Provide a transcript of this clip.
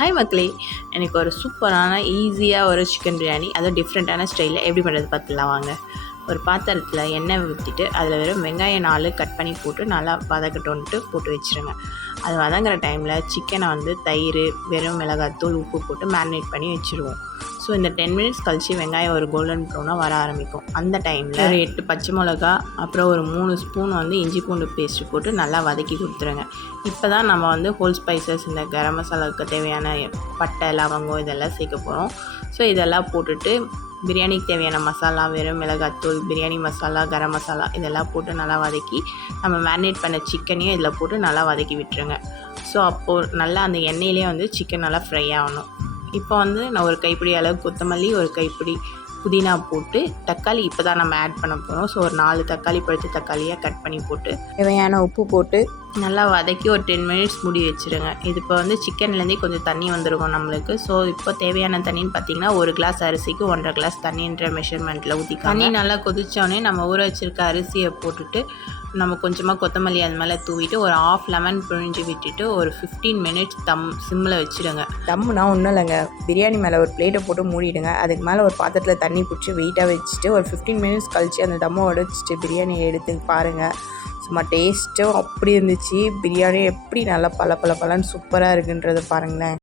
Hi மக்களே, எனக்கு ஒரு சூப்பரான ஈஸியாக ஒரு சிக்கன் பிரியாணி அதுவும் டிஃப்ரெண்ட்டான ஸ்டைலில் எப்படி பண்ணுறது பார்த்துலாம் வாங்க. ஒரு பாத்திரத்தில் எண்ணெய் ஊற்றிட்டு அதில் வெறும் வெங்காயம் 4 கட் பண்ணி போட்டு நல்லா வதக்கட்டும்ன்ட்டு போட்டு வச்சுருங்க. அது வதங்குற டைமில் சிக்கனை தயிர், வெறும் மிளகாத்தூள், உப்பு போட்டு மேரினேட் பண்ணி வச்சுருவோம். ஸோ இந்த 10 மினிட்ஸ் கழித்து வெங்காயம் ஒரு கோல்டன் ப்ரௌனாக வர ஆரம்பிக்கும். அந்த டைமில் ஒரு 8 பச்சை மிளகா, அப்புறம் ஒரு 3 ஸ்பூன் இஞ்சி பூண்டு பேஸ்ட்டு போட்டு நல்லா வதக்கி கொடுத்துருங்க. இப்போ தான் நம்ம ஹோல் ஸ்பைசஸ், இந்த கரம் மசாலாவுக்கு தேவையான பட்டை, லவங்கம் இதெல்லாம் சேர்க்க போகிறோம். ஸோ இதெல்லாம் போட்டுட்டு பிரியாணிக்கு தேவையான மசாலா, வெறும் மிளகாத்தூள், பிரியாணி மசாலா, கரம் மசாலா இதெல்லாம் போட்டு நல்லா வதக்கி நம்ம மேரினேட் பண்ண சிக்கனையும் இதில் போட்டு நல்லா வதக்கி விட்டுருங்க. ஸோ அப்போது நல்லா அந்த எண்ணெயிலே சிக்கன் நல்லா ஃப்ரை ஆகணும். இப்போ நான் ஒரு கைப்பிடி அளவு கொத்தமல்லி, ஒரு கைப்பிடி புதினா போட்டு தக்காளி இப்போ தான் நம்ம ஆட் பண்ண போகிறோம். ஸோ ஒரு 4 தக்காளி, பழுத்த தக்காளியாக கட் பண்ணி போட்டு தேவையான உப்பு போட்டு நல்லா வதக்கி ஒரு 10 மினிட்ஸ் மூடி வச்சுருங்க. இது இப்போ சிக்கன்லேருந்தே கொஞ்சம் தண்ணி வந்துருக்கும் நம்மளுக்கு. ஸோ இப்போ தேவையான தண்ணின்னு பார்த்தீங்கன்னா 1 கிளாஸ் அரிசிக்கு 1.5 கிளாஸ் தண்ணின்ற மெஷர்மெண்ட்டில் ஊற்றிக்கலாம். தண்ணி நல்லா கொதித்தோடனே நம்ம ஊற வச்சுருக்க அரிசியை போட்டுட்டு நம்ம கொஞ்சமாக கொத்தமல்லி அது மேலே தூவிட்டு ஒரு 1/2 லெமன் பிழிஞ்சு விட்டுட்டு ஒரு 15 மினிட்ஸ் சிம்மில் வச்சுடுங்க. தம்முனா ஒன்றும் இல்லைங்க, பிரியாணி மேலே ஒரு பிளேட்டை போட்டு மூடிடுங்க. அதுக்கு மேலே ஒரு பாத்திரத்தில் தண்ணி பிடிச்சி வெயிட்டாக வச்சுட்டு ஒரு 15 மினிட்ஸ் கழித்து அந்த தம்மை உடைச்சிட்டு பிரியாணியை எடுத்து பாருங்கள். சும்மா டேஸ்ட்டும் அப்படி இருந்துச்சு. பிரியாணி எப்படி நல்லா பல பலன்னு சூப்பராக இருக்குன்றதை பாருங்களேன்.